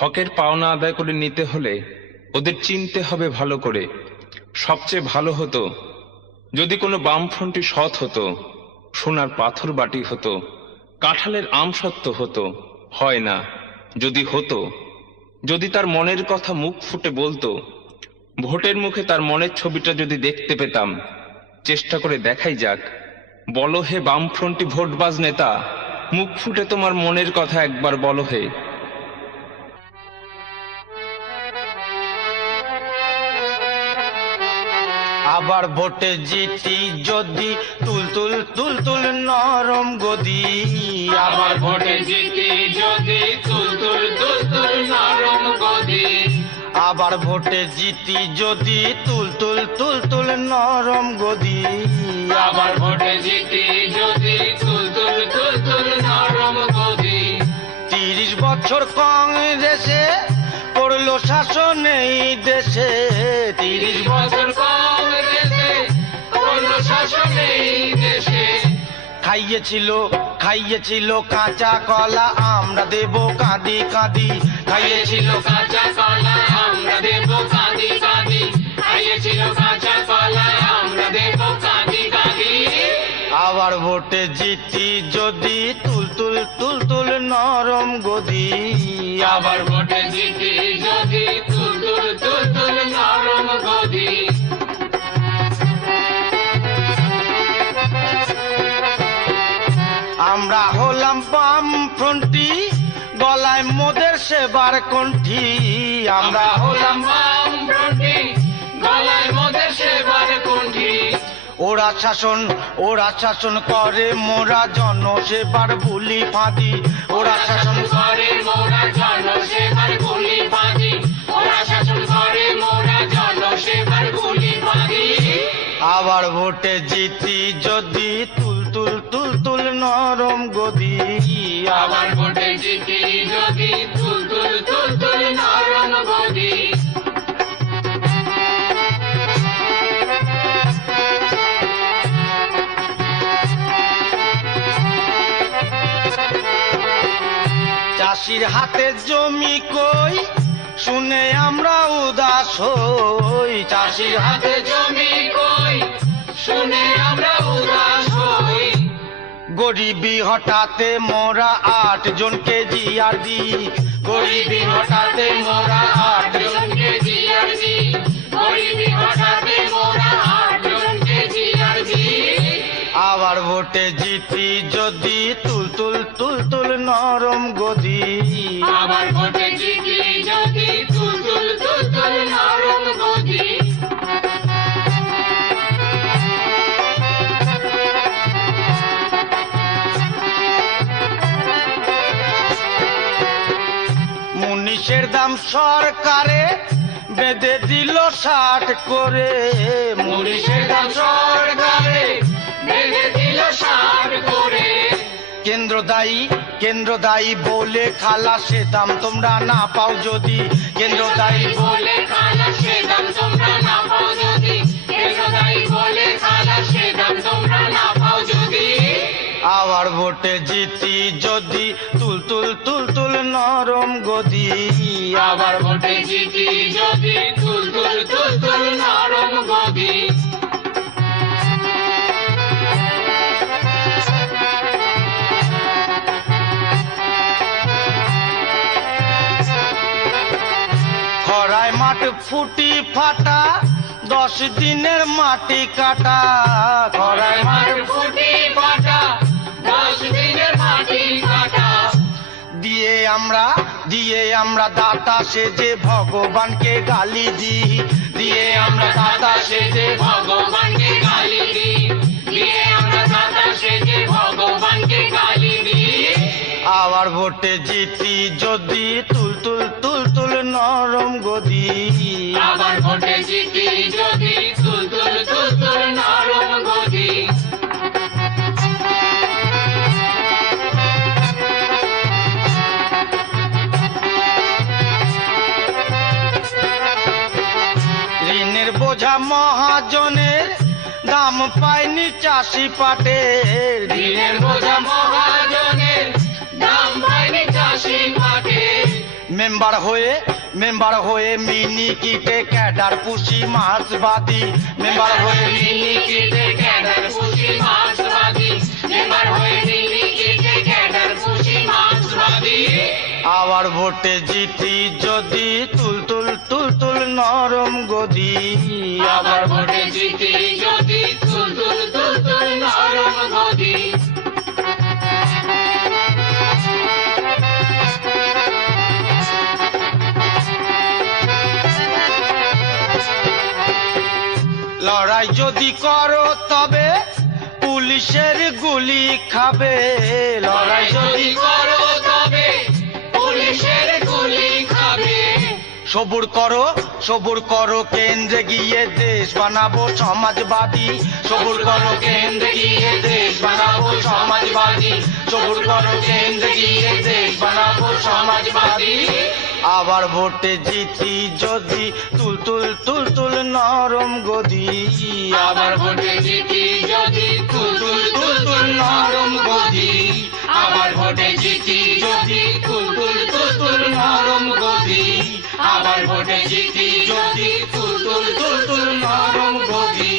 হকের পাওনা আদায় করে নিতে হলে ওদের চিনতে হবে ভালো করে। সবচেয়ে ভালো হতো যদি কোনো বামফ্রন্টি সৎ হতো, সোনার পাথর বাটি হতো, কাঁঠালের আম সত্য হতো। হয় না, যদি হতো, যদি তার মনের কথা মুখ ফুটে বলতো, ভোটের মুখে তার মনের ছবিটা যদি দেখতে পেতাম। চেষ্টা করে দেখাই যাক, বলো হে বামফ্রন্টি ভোটবাজ নেতা, মুখ ফুটে তোমার মনের কথা একবার বলো হে। আবার ভোটে জিতি যদি তুলতুল তুলতুল নরম গদি, আবার ভোটে জিতি যদি তুলতুল তুলতুল নরম গদি, আবার ভোটে জিতি যদি তুলতুল তুলতুল নরম গদি, আবার ভোটে জিতি যদি তুলতুল তুলতুল নরম গদি। 30 বছর কংগ্রেসে করলো শাসন এই দেশে, 30 বছর কংগ্রেসে করলো শাসন এই দেশে। খাইয়েছিল কাঁচা কলা, আমরা দেব কাঁদি কাঁদি। খাইয়েছিল কাঁচা কলা, আমরা দেব কাঁদি কাঁদি। খাইয়েছিল কাঁচা কলা, আমরা দেব কাঁদি কাঁদি। আবার ভোটে জিতি যদি তুলতুল তুলতুল নরম গদি, আবার ভোটে জিতি যদি তুলতুল তুলতুল নরম গদি। আমরা হলাম বামফ্রন্টি, গলায় মোদের সেবার কণ্ঠী। আমরা হলাম বামফ্রন্টি, গলায় মোদের সেবার কণ্ঠী। ওরা শাসন করে মোরা জনসেবার বুলি ফাঁদি। ওরা শাসন করে মোরা জনসেবার বুলি ফাঁদি। ওরা শাসন করে মোরা জনসেবার বুলি ফাঁদি। আবার ভোটে জিতি যদি তুলতুল তুলতুল নরম গদি, আবার ভোটে জিতি যদি তুলতুল তুলতুল নরম গদি। চাষির হাতে জমি কই শুনে আমরা উদাস হই। চাষির হাতে জমি কই শুনে আমরা উদাস হই। গরিবি হঠাতে মোরা 8 জনকে জিয়ার দি। গরিবি হঠাতে মোরা 8 জনকে জিয়ার দি। গরিবি হঠাতে মোরা 8 জনকে জিয়ার দি। আবার ভোটে জিতি যদি তুলতুল তুলতুল নরম গদি, আবার ভোটে জিতি যদি তুলতুল তুলতুল নরম গদি। মুনিশের দাম সরকারে বেঁধে দিল 60 করে। মুনিশের দাম সরকারে বেঁধে দিল 60 করে। কেন্দ্র দায়ী বলে খালাসে দাম তোমরা না পাও যদি। কেন্দ্র দায়ী বলে খালাসে দাম তোমরা না পাও যদি। কেন্দ্র দায়ী বলে খালাসে দাম তোমরা না পাও যদি। আবার ভোটে জিতি যদি তুলতুল তুলতুল নরম গদি, আবার ভোটে জিতি যদি তুলতুল তুলতুল নরম গদি। খরায় মাঠ ফুটি ফাটা 10 দিনের মাটি কাটা। খরায় মাঠ ফুটি ফাটা 10 দিনের মাটি কাটা। দিয়ে আমরা দাতা সেজে ভগবানকে গালি দিই। দিয়ে আমরা দাতা সেজে ভগবানকে গালি দিই। দিয়ে আমরা দাতা সেজে ভগবানকে গালি দিই। আবার ভোটে জিতি যদি তুলতুল তুলতুল নরম গদি, আবার ভোটে জিতি যদি তুলতুল তুলতুল নরম গদি। ঋণের বোঝা মহাজনের দাম পায়নি চাষি পাটের। ঋণের বোঝা মহাজনের দাম পায়নি চাষি পাটের। মেম্বার হয়ে মিনি কিটে ক্যাডার পুষি মাছবাদী মেম্বার হয়ে মিনি কিটে ক্যাডার পুষি মাছবাদী মেম্বার হয়ে মিনি কিটে ক্যাডার পুষি মাছবাদী আবার ভোটে জিতি যদি তুল তুল তুল তুল নরম গদি আবার ভোটে জিতি যদি তুল তুল তুল তুল নরম গদি লড়াই যদি করো তবে পুলিশের গুলি খাবে লড়াই যদি করো তবে পুলিশের গুলি খাবে সবুর করো কেন্দ্রে গিয়ে দেশ বানাবো সমাজবাদী সবুর করো কেন্দ্রে গিয়ে দেশ বানাবো সমাজবাদী সবুর করো কেন্দ্রে গিয়ে দেশ বানাবো সমাজবাদী আবার ভোটে জিতি যদি তুল তুল তুল তুল নরম গদি আবার ভোটে জিতি যদি তুল তুল তুল তুল নরম গদি আবার ভোটে জিতি যদি তুল তুল তুল তুল নরম গদি আবার ভোটে জিতি যদি তুল তুল তুল তুল নরম গদি